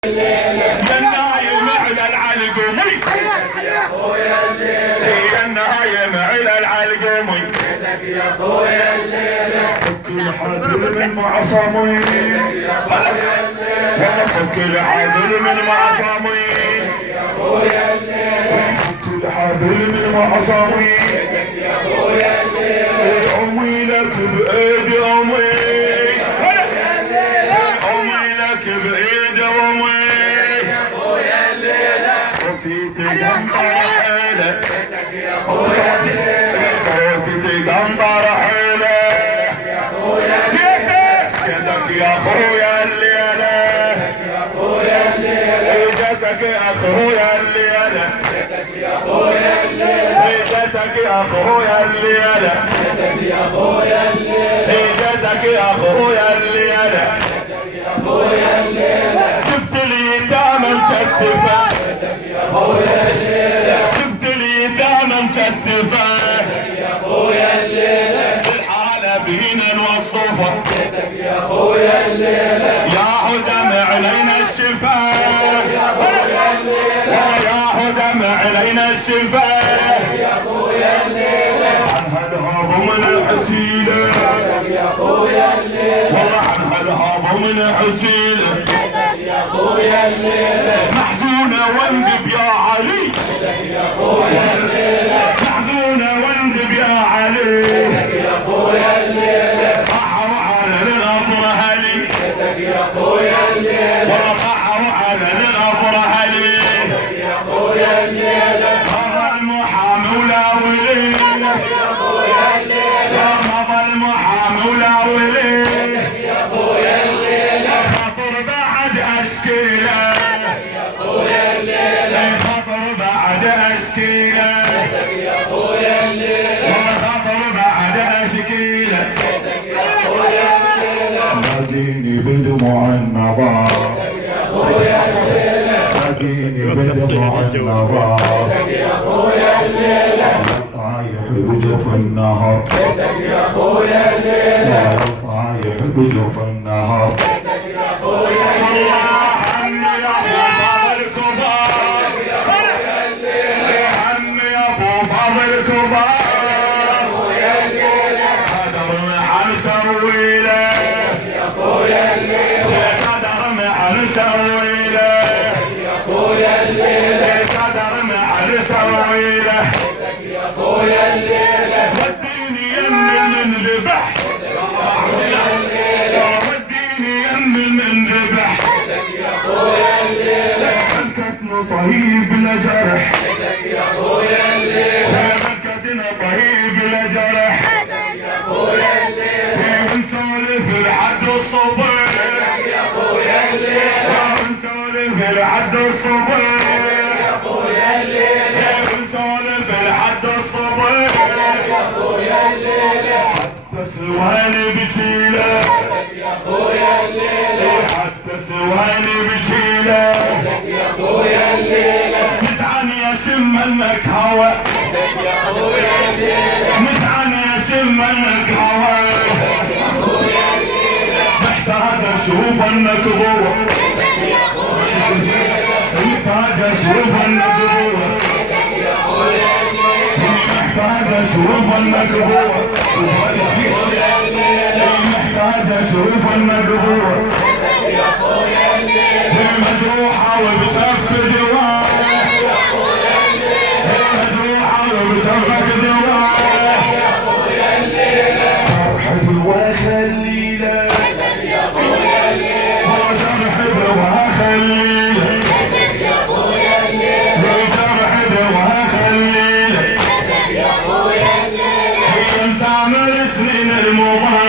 يا النايم على العلقومي يا خويا الليلة، يا النايم على العلقومي يا خويا الليلة، فك الحبل من معصمي وانا فك الحبل من معصمي يا خويا الليلة، فك الحبل من معصمي يا خويا الليلة، امي لك بايدي امي بإيدي وامي يا خويا الليلة، صوتي تقنطر حيلة يا خويا الليلة، صوتي تقنطر حيلة يا خويا الليلة، جدك يا خويا الليلة يا خويا الليلة، جدك يا خويا الليلة يا خويا الليلة، جدك يا خويا الليلة يا خويا الليلة، جدك يا خويا الليلة يا خويا الليلة، جبت اليتامى مكتفة يا خويا الليلة، جبت اليتامى مكتفة يا خويا الليلة، الحالة بينا نوصفها يا خويا الليلة، يا هدم علينا الشفاء يا خويا الليلة، يا هدم علينا الشفاء يا خويا الليلة، عن هالهضم نحكيله يا خويا الليلة، والله عن هالهضم نحكيله يا خويا الليلة، محزونة واندب يا علي يا خويا الليلة، محزونة واندب يا علي يا خويا الليلة، طاحوا على الأبر هلي يا خويا الليلة، والله طاحوا على الأبر هلي يا خويا الليلة، مضى المحامي ولا ولي يا خويا الليلة، مضى المحامي ولا ولي يا خويا الليلة، خطر بعد اشكيله يا خويا الليلة، خطر بعد اشكيله يا خويا الليلة، والله خطر بعد اشكيله يا خويا الليلة، ناديني بدموع النظر يا خويا الليلة، ناديني بدموع النظر يا خويا الليلة، رايح بجوف النهر يا خويا الليلة، رايح بجوف النهر يا خويا الليلة، هم يا ابو فاضل كبار يا خويا الليلة، هم يا ابو فاضل كبار يا خويا الليلة، قدر محل سوي له يا خويا الليلة، قدر محل سوي له يا خويا الليلة، قدر محل سوي له يا خويا الليلة، وديني يمي المنذبح وديني يمي المنذبح يا خويا الليلة، ملكتنا طيب لجرح يا خويا الليلة، ملكتنا طيب لجرح يا خويا الليلة، ونسولف لحد الصبح يا خويا الليلة، ونسولف لحد الصبح يا خويا الليلة، ونسولف لحد الصبح يا خويا الليلة، حتى سواني بجيله يا خويا الليلة، حتى سواني بجيله يا خويا الليلة، متعني اشم منك هوا يا خويا الليلة، متعني اشم منك هوا يا خويا الليلة، محتاج اشوف انك ضوء محتاج اشوف انك ضوء يا خويا الليلة، محتاج اشوف انك ضوء سؤالك ليش محتاج اشوف انك ضوء يا خويا الليلة، مجروحة وبجف دواء يا خويا الليلة، مجروحة وبجفك دواء يا خويا الليلة، جرح دواء خليله يا خويا الليلة، والله جرح دواء خليله يا خويا الليلة، جرح دواء خليله يا خويا الليلة، هي مسامر سنين المضى